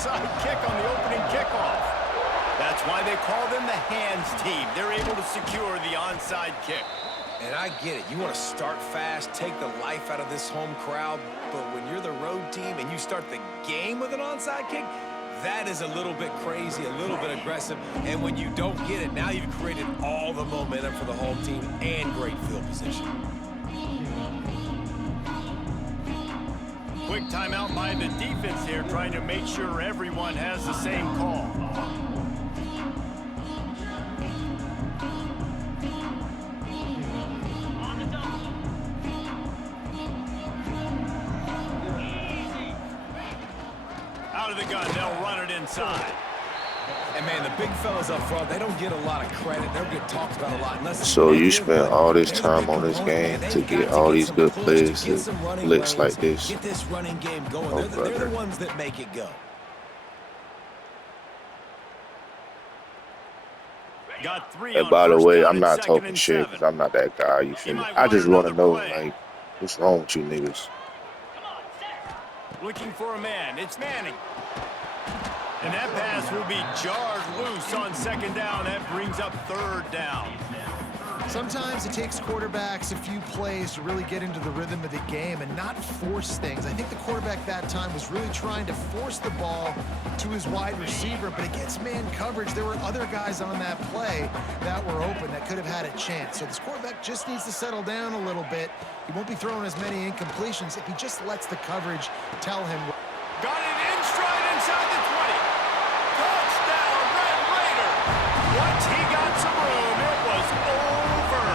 onside kick on the opening kickoff. That's why they call them the hands team. They're able to secure the onside kick. And I get it. You want to start fast, take the life out of this home crowd. But when you're the road team and you start the game with an onside kick, that is a little bit crazy, a little bit aggressive. And when you don't get it, now you've created all the momentum for the home team and great field position. Quick timeout by the defense here, trying to make sure everyone has the same call. Out of the gun, they'll run it inside. And, man, the big fellas up front, they don't get a lot of credit. They'll get talked about a lot. Unless So you spent all this time on this game to get all these good players to blitz like this. Get this running game going. Oh, they're the ones that make it go. Got 3 And on by the first way, down I'm and not 2nd talking and shit 7. because I'm not that guy. You feel me? might I want just want to another know, play. like, what's wrong with you niggas? Looking for a man. It's Manning. And that pass will be jarred loose on 2nd down. That brings up 3rd down. Sometimes it takes quarterbacks a few plays to really get into the rhythm of the game and not force things. I think the quarterback that time was really trying to force the ball to his wide receiver, but against man coverage, there were other guys on that play that were open that could have had a chance. So this quarterback just needs to settle down a little bit. He won't be throwing as many incompletions if he just lets the coverage tell him. Got it in stride inside the 20. Touchdown, Red Raider. Once he got some room, it was over.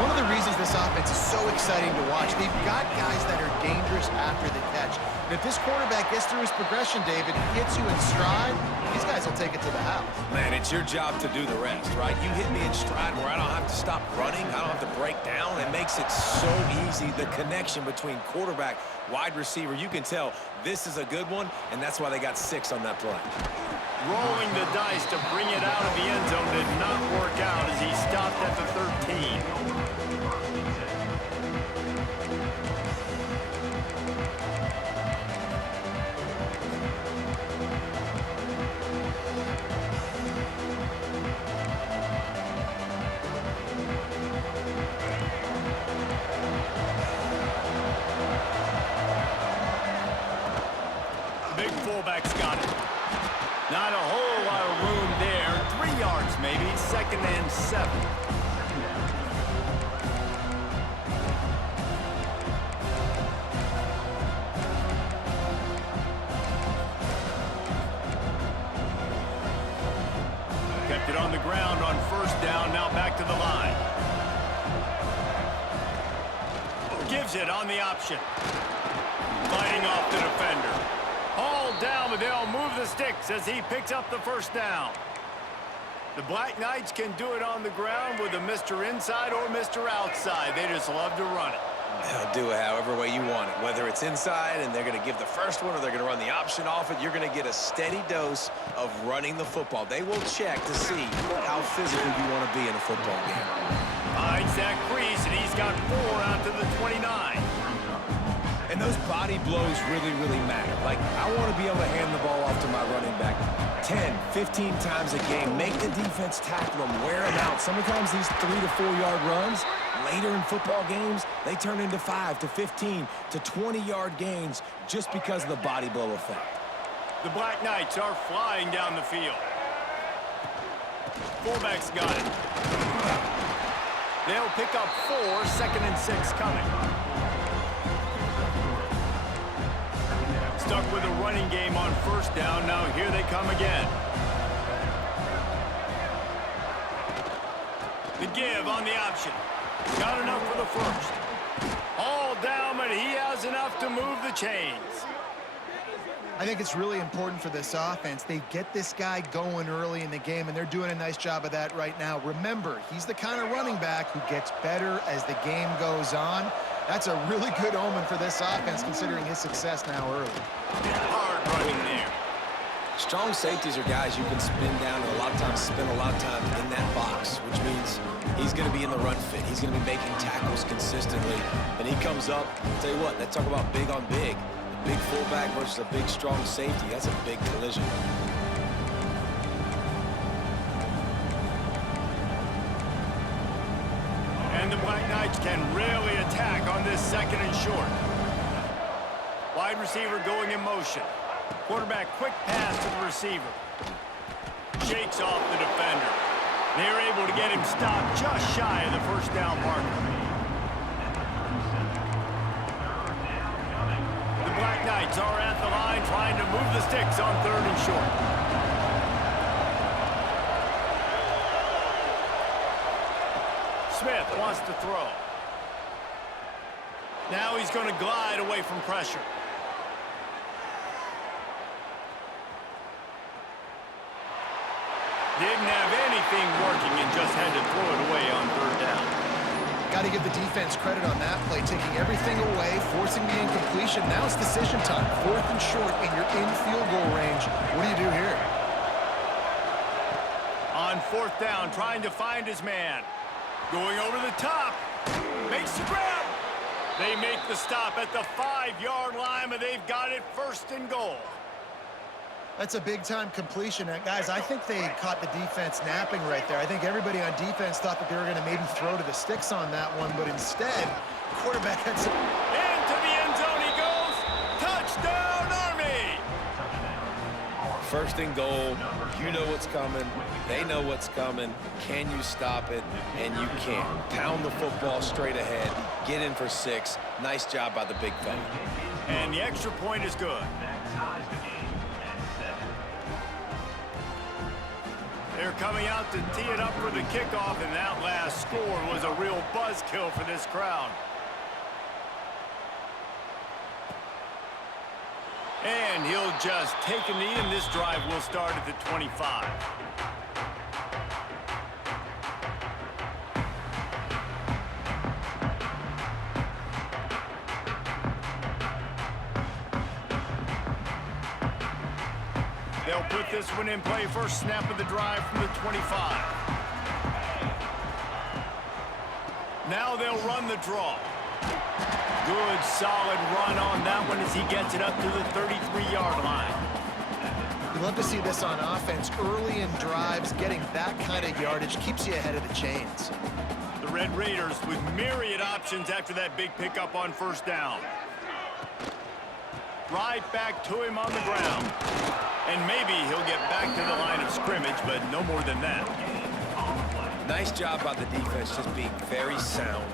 One of the reasons this offense is so exciting to watch, they've got guys that are dangerous after the catch. And if this quarterback gets through his progression, David, hits you in stride, these guys will take it to the house. Man, it's your job to do the rest, right? You hit me in stride where I don't have to stop running. I don't have to break down. It makes it so easy, the connection between quarterback, wide receiver. You can tell this is a good one, and that's why they got 6 on that play. Rolling the dice to bring it out of the end zone did not work out as he stopped at the 13. Big fullback's got it. Not a whole lot of room there. 3 yards maybe. 2nd and 7. Kept it on the ground on 1st down. Now back to the line. Gives it on the option. Fighting off the defender. All down, but they'll move the sticks as he picks up the 1st down. The Black Knights can do it on the ground with a Mr. Inside or Mr. Outside. They just love to run it. They'll do it however way you want it. Whether it's inside and they're going to give the first one or they're going to run the option off it, you're going to get a steady dose of running the football. They will check to see how physical you want to be in a football game. Finds that crease, and he's got 4 out to the 29. And those body blows really, really matter. Like, I want to be able to hand the ball off to my running back 10, 15 times a game. Make the defense tackle them, wear them out. Sometimes these 3 to 4 yard runs, later in football games, they turn into 5 to 15 to 20 yard gains just because of the body blow effect. The Black Knights are flying down the field. Fullback's got it. They'll pick up 4, 2nd and 6 coming. Stuck with a running game on 1st down. Now here they come again. The give on the option. Got enough for the 1st. All down, but he has enough to move the chains. I think it's really important for this offense. They get this guy going early in the game, and they're doing a nice job of that right now. Remember, he's the kind of running back who gets better as the game goes on. That's a really good omen for this offense, considering his success now early. Hard running there. Strong safeties are guys you can spin down and a lot of times spend a lot of time in that box, which means he's going to be in the run fit. He's going to be making tackles consistently. And he comes up, I'll tell you what, let's talk about big on big. The Big fullback versus a big, strong safety. That's a big collision. And the Black Knights can really attack on this second and short. Wide receiver going in motion. Quarterback quick pass to the receiver. Shakes off the defender. They're able to get him stopped just shy of the first down marker. The Black Knights are at the line trying to move the sticks on third and short. Smith wants to throw. Now he's going to glide away from pressure. Didn't have anything working and just had to throw it away on third down. Got to give the defense credit on that play, taking everything away, forcing the incompletion. Now it's decision time. Fourth and short, and you're in field goal range. What do you do here? On fourth down, trying to find his man. Going over the top. Makes the grab. They make the stop at the 5-yard line, but they've got it first and goal. That's a big-time completion. Guys, I think they caught the defense napping right there. I think everybody on defense thought that they were going to maybe throw to the sticks on that one, but instead, quarterback had some... Into the end zone he goes. Touchdown, Army! First and goal. You know what's coming. They know what's coming. Can you stop it? And you can. Pound the football straight ahead. Get in for 6. Nice job by the big fella. And the extra point is good. They're coming out to tee it up for the kickoff, and that last score was a real buzzkill for this crowd. And he'll just take a knee, and this drive will start at the 25. They'll put this one in play. First snap of the drive from the 25. Now they'll run the draw. Good, solid run on that one as he gets it up to the 33-yard line. You love to see this on offense. Early in drives, getting that kind of yardage keeps you ahead of the chains. The Red Raiders with myriad options after that big pickup on first down. Right back to him on the ground. And maybe he'll get back to the line of scrimmage, but no more than that. Nice job by the defense, just being very sound,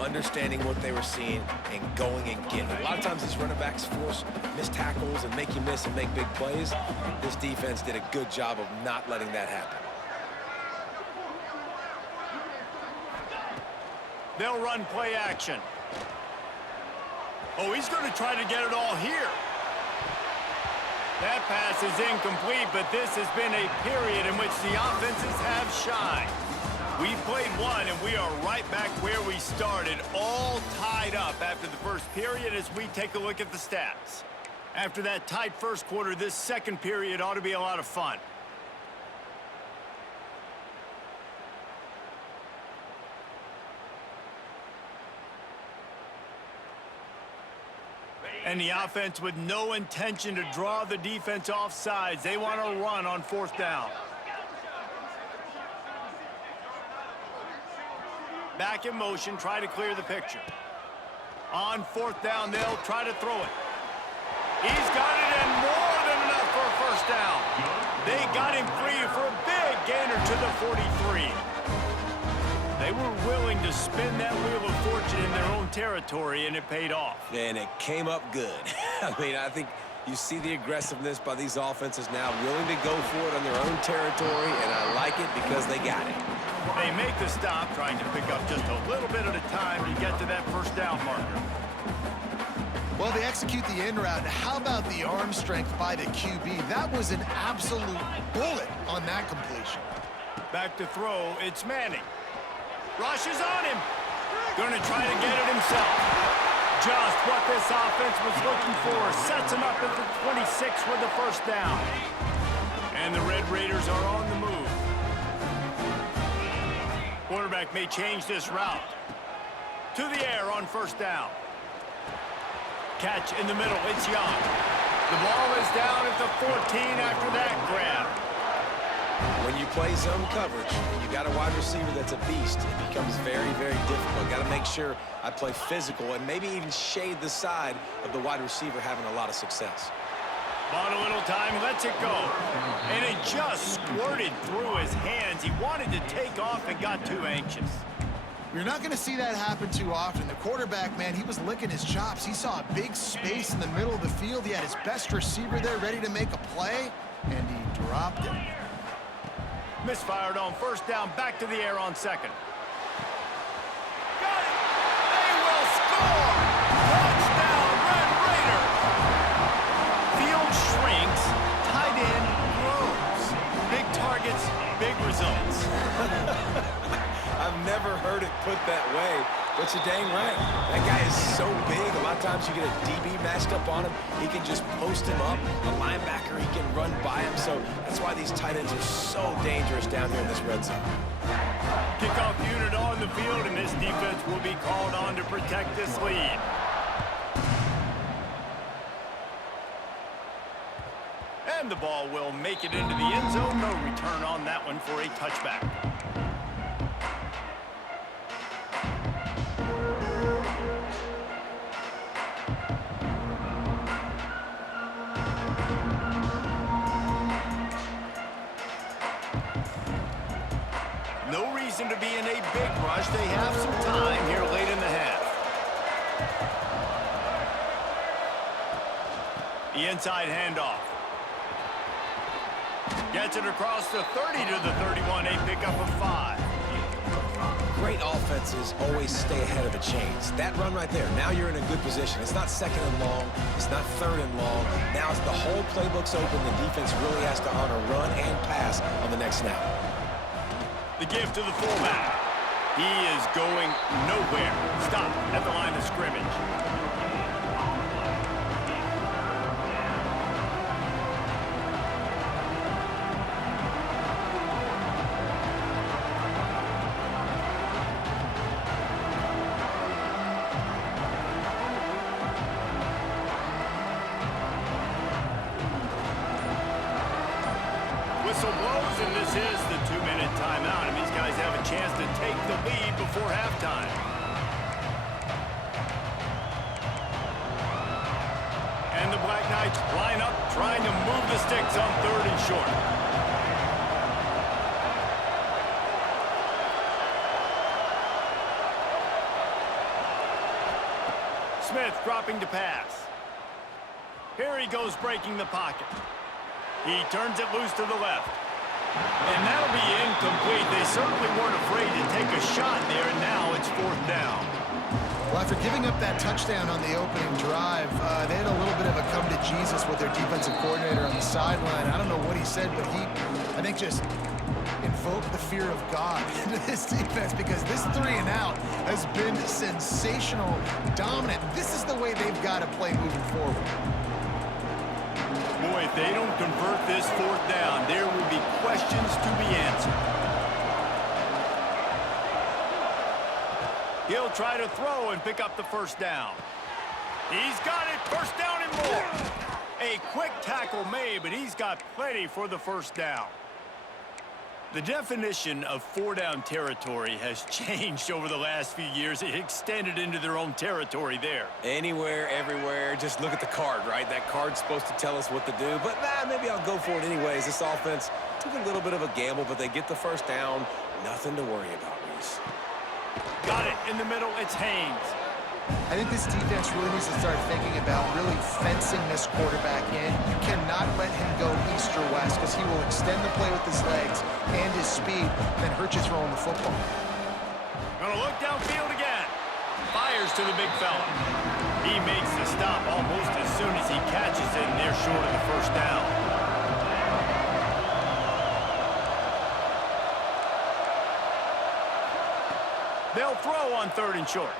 understanding what they were seeing, and going and getting it. A lot of times these running backs force missed tackles and make you miss and make big plays. This defense did a good job of not letting that happen. They'll run play action. Oh, he's going to try to get it all here. That pass is incomplete, but this has been a period in which the offenses have shined. We've played one, and we are right back where we started, all tied up after the first period as we take a look at the stats. After that tight first quarter, this second period ought to be a lot of fun. And the offense with no intention to draw the defense off sides. They want to run on fourth down. Back in motion, try to clear the picture. On fourth down, they'll try to throw it. He's got it, and more than enough for a first down. They got him free for a big gainer to the 43. They were willing to spin that wheel of fortune in their own territory, and it paid off. And it came up good. I mean, I think you see the aggressiveness by these offenses now, willing to go for it on their own territory, and I like it because they got it. They make the stop, trying to pick up just a little bit at a time to get to that first down marker. Well, they execute the in route. How about the arm strength by the QB? That was an absolute bullet on that completion. Back to throw, it's Manning. Rushes on him. Going to try to get it himself. Just what this offense was looking for. Sets him up at the 26 for the first down. And the Red Raiders are on the move. Quarterback may change this route. To the air on first down. Catch in the middle. It's Young. The ball is down at the 14 after that grab. When you play zone coverage, you got a wide receiver that's a beast. It becomes very, very difficult. Got to make sure I play physical and maybe even shade the side of the wide receiver having a lot of success. Bought a little time, lets it go. And it just squirted through his hands. He wanted to take off and got too anxious. You're not going to see that happen too often. The quarterback, man, he was licking his chops. He saw a big space in the middle of the field. He had his best receiver there ready to make a play, and he dropped it. Misfired on first down, back to the air on second. Got it! They will score! Touchdown, Red Raiders! Field shrinks, tight end grows. Big targets, big results. I've never heard it put that way, but you're dang right. That guy is so big. A lot of times you get a DB matched up on him. He can just post him up. A linebacker, he can run by him. So that's why these tight ends are so dangerous down here in this red zone. Kickoff unit on the field, and this defense will be called on to protect this lead. And the ball will make it into the end zone. No return on that one for a touchback. No reason to be in a big rush. They have some time here late in the half. The inside handoff. Gets it across the 30 to the 31, a pickup of 5. Great offenses always stay ahead of the chains. That run right there, now you're in a good position. It's not second and long. It's not third and long. Now as the whole playbook's open, the defense really has to honor run and pass on the next snap. The give to the fullback. He is going nowhere. Stop at the line of scrimmage. Whistle blows, and this is the 2-minute timeout, and these guys have a chance to take the lead before halftime. And the Black Knights line up, trying to move the sticks on 3rd and short. Smith dropping to pass. Here he goes, breaking the pocket. He turns it loose to the left. And that'll be incomplete. They certainly weren't afraid to take a shot there, and now it's 4th down. Well, after giving up that touchdown on the opening drive, they had a little bit of a come to Jesus with their defensive coordinator on the sideline. I don't know what he said, but he, I think, just invoked the fear of God into this defense, because this 3 and out has been sensational, dominant. This is the way they've got to play moving forward. Boy, if they don't convert this 4th down, there will be questions to be answered. He'll try to throw and pick up the 1st down. He's got it, 1st down and more. A quick tackle made, but he's got plenty for the 1st down. The definition of 4-down territory has changed over the last few years. It extended into their own territory there. Anywhere, everywhere, just look at the card, right? That card's supposed to tell us what to do, but maybe I'll go for it anyways. This offense took a little bit of a gamble, but they get the 1st down. Nothing to worry about, Reese. Got it in the middle, it's Haynes. I think this defense really needs to start thinking about really fencing this quarterback in. You cannot let him go east or west, because he will extend the play with his legs and his speed and then hurt you throwing the football. Gonna look downfield again. Fires to the big fella. He makes the stop almost as soon as he catches it, and they're short of the 1st down. They'll throw on 3rd and short.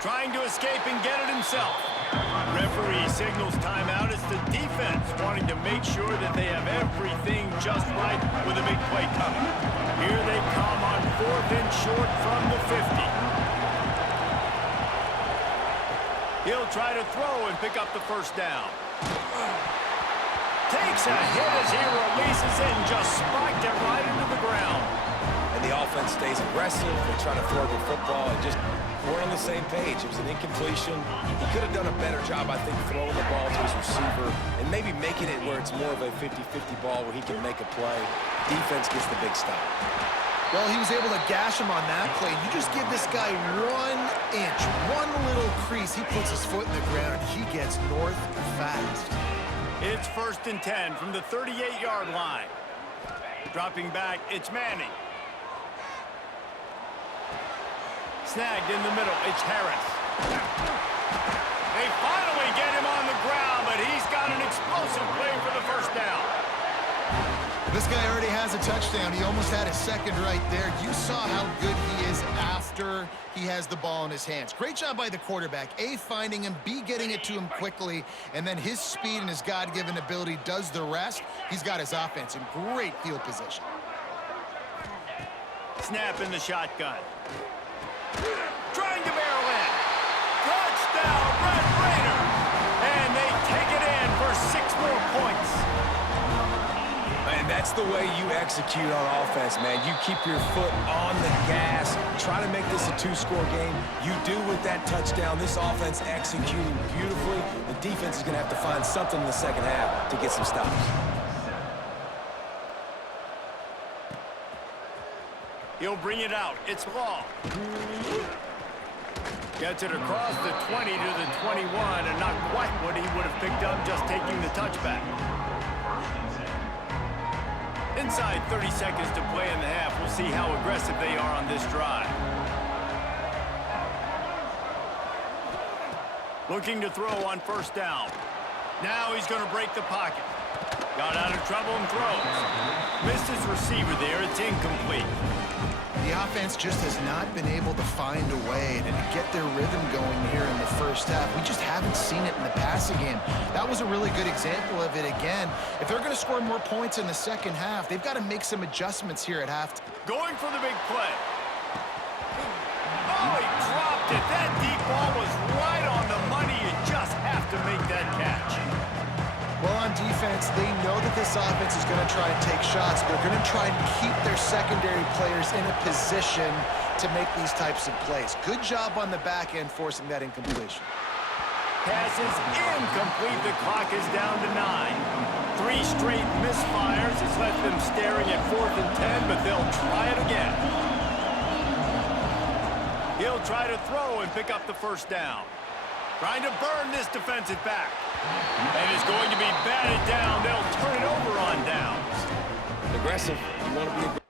Trying to escape and get it himself. Referee signals timeout. It's the defense wanting to make sure that they have everything just right with a big play coming. Here they come on 4th and short from the 50. He'll try to throw and pick up the first down. Takes a hit as he releases it and just spiked it right into the ground. And the offense stays aggressive. They try to throw the football and just we're on the same page. It was an incompletion. He could have done a better job, I think, throwing the ball to his receiver and maybe making it where it's more of a 50-50 ball where he can make a play. Defense gets the big stop. Well, he was able to gash him on that play. You just give this guy 1 inch, one little crease. He puts his foot in the ground, and he gets north fast. It's 1st and 10 from the 38-yard line. Dropping back, it's Manning. Snagged in the middle, it's Harris. They finally get him on the ground, but he's got an explosive play for the first down. This guy already has a touchdown. He almost had a second right there. You saw how good he is after he has the ball in his hands. Great job by the quarterback. A, finding him, B, getting it to him quickly, and then his speed and his God-given ability does the rest. He's got his offense in great field position. Snap in the shotgun. Trying to barrel in. Touchdown, Red Raiders! And they take it in for 6 more points. And that's the way you execute on offense, man. You keep your foot on the gas. Try to make this a 2-score game. You do with that touchdown. This offense executing beautifully. The defense is going to have to find something in the second half to get some stops. He'll bring it out. It's Law. Gets it across the 20 to the 21, and not quite what he would have picked up just taking the touchback. Inside 30 seconds to play in the half. We'll see how aggressive they are on this drive. Looking to throw on 1st down. Now he's going to break the pocket. Got out of trouble and throws. Missed his receiver there. It's incomplete. The offense just has not been able to find a way to get their rhythm going here in the first half. We just haven't seen it in the passing game. That was a really good example of it again. If they're going to score more points in the second half, they've got to make some adjustments here at halftime. Going for the big play. Oh, he dropped it. That deep ball was right on the money. You just have to make that catch. Well, on defense, they know that this offense is going to try and take shots. They're going to try and keep their secondary players in a position to make these types of plays. Good job on the back end forcing that incompletion. Pass is incomplete. The clock is down to 9. 3 straight misfires has left them staring at 4th and 10, but they'll try it again. He'll try to throw and pick up the first down. Trying to burn this defensive back. And it's going to be batted down. They'll turn it over on downs. Aggressive. You want to be aggressive.